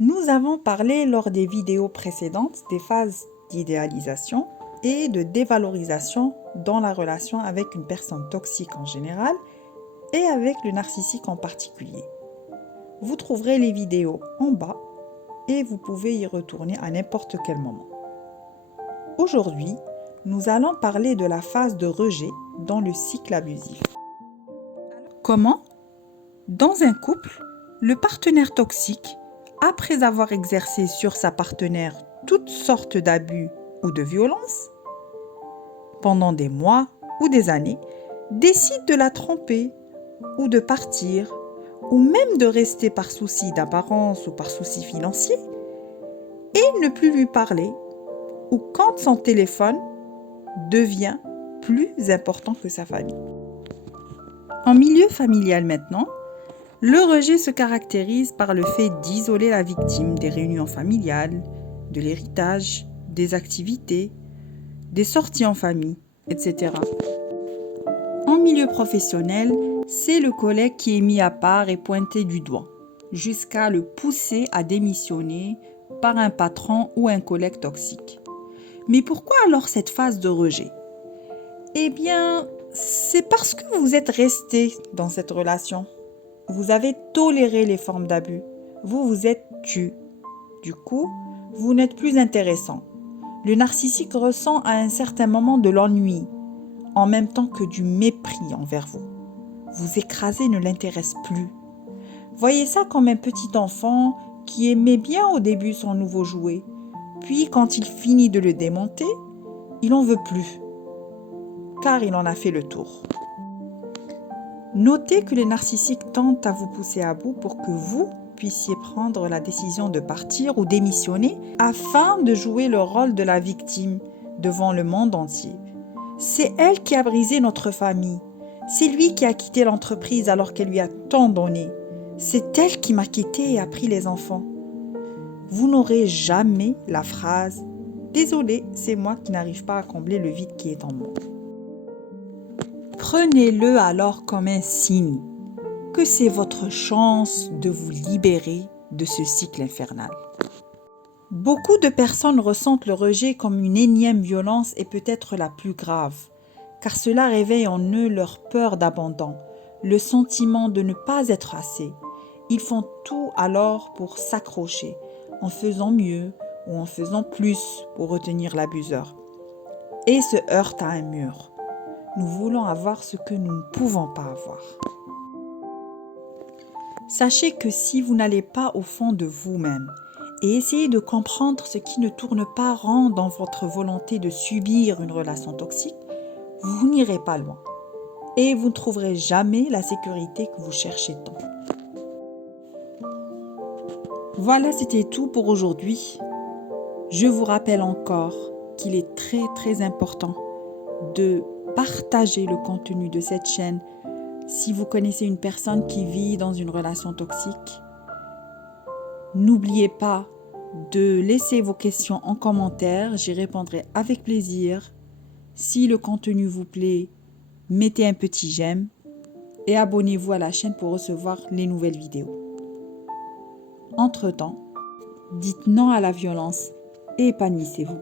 Nous avons parlé lors des vidéos précédentes des phases d'idéalisation et de dévalorisation dans la relation avec une personne toxique en général et avec le narcissique en particulier. Vous trouverez les vidéos en bas et vous pouvez y retourner à n'importe quel moment. Aujourd'hui, nous allons parler de la phase de rejet dans le cycle abusif. Comment? Dans un couple, le partenaire toxique, après avoir exercé sur sa partenaire toutes sortes d'abus ou de violences, pendant des mois ou des années, décide de la tromper ou de partir, ou même de rester par souci d'apparence ou par souci financier, et ne plus lui parler, ou quand son téléphone devient plus important que sa famille. En milieu familial maintenant, le rejet se caractérise par le fait d'isoler la victime des réunions familiales, de l'héritage, des activités, des sorties en famille, etc. En milieu professionnel, c'est le collègue qui est mis à part et pointé du doigt, jusqu'à le pousser à démissionner par un patron ou un collègue toxique. Mais pourquoi alors cette phase de rejet? Eh bien, c'est parce que vous êtes resté dans cette relation. Vous avez toléré les formes d'abus. Vous vous êtes tu. Du coup, vous n'êtes plus intéressant. Le narcissique ressent à un certain moment de l'ennui, en même temps que du mépris envers vous. Vous écraser ne l'intéresse plus. Voyez ça comme un petit enfant qui aimait bien au début son nouveau jouet. Puis quand il finit de le démonter, il n'en veut plus, car il en a fait le tour. Notez que les narcissiques tentent à vous pousser à bout pour que vous puissiez prendre la décision de partir ou démissionner afin de jouer le rôle de la victime devant le monde entier. C'est elle qui a brisé notre famille. C'est lui qui a quitté l'entreprise alors qu'elle lui a tant donné. C'est elle qui m'a quitté et a pris les enfants. Vous n'aurez jamais la phrase « Désolé, c'est moi qui n'arrive pas à combler le vide qui est en moi ». Prenez-le alors comme un signe que c'est votre chance de vous libérer de ce cycle infernal. Beaucoup de personnes ressentent le rejet comme une énième violence et peut-être la plus grave, car cela réveille en eux leur peur d'abandon, le sentiment de ne pas être assez. Ils font tout alors pour s'accrocher, en faisant mieux ou en faisant plus pour retenir l'abuseur, et se heurtent à un mur. Nous voulons avoir ce que nous ne pouvons pas avoir. Sachez que si vous n'allez pas au fond de vous-même et essayez de comprendre ce qui ne tourne pas rond dans votre volonté de subir une relation toxique, vous n'irez pas loin et vous ne trouverez jamais la sécurité que vous cherchez tant. Voilà, c'était tout pour aujourd'hui. Je vous rappelle encore qu'il est très important de partager le contenu de cette chaîne si vous connaissez une personne qui vit dans une relation toxique. N'oubliez pas de laisser vos questions en commentaire, j'y répondrai avec plaisir. Si le contenu vous plaît, mettez un petit j'aime et abonnez-vous à la chaîne pour recevoir les nouvelles vidéos. Entre-temps, dites non à la violence et épanouissez-vous.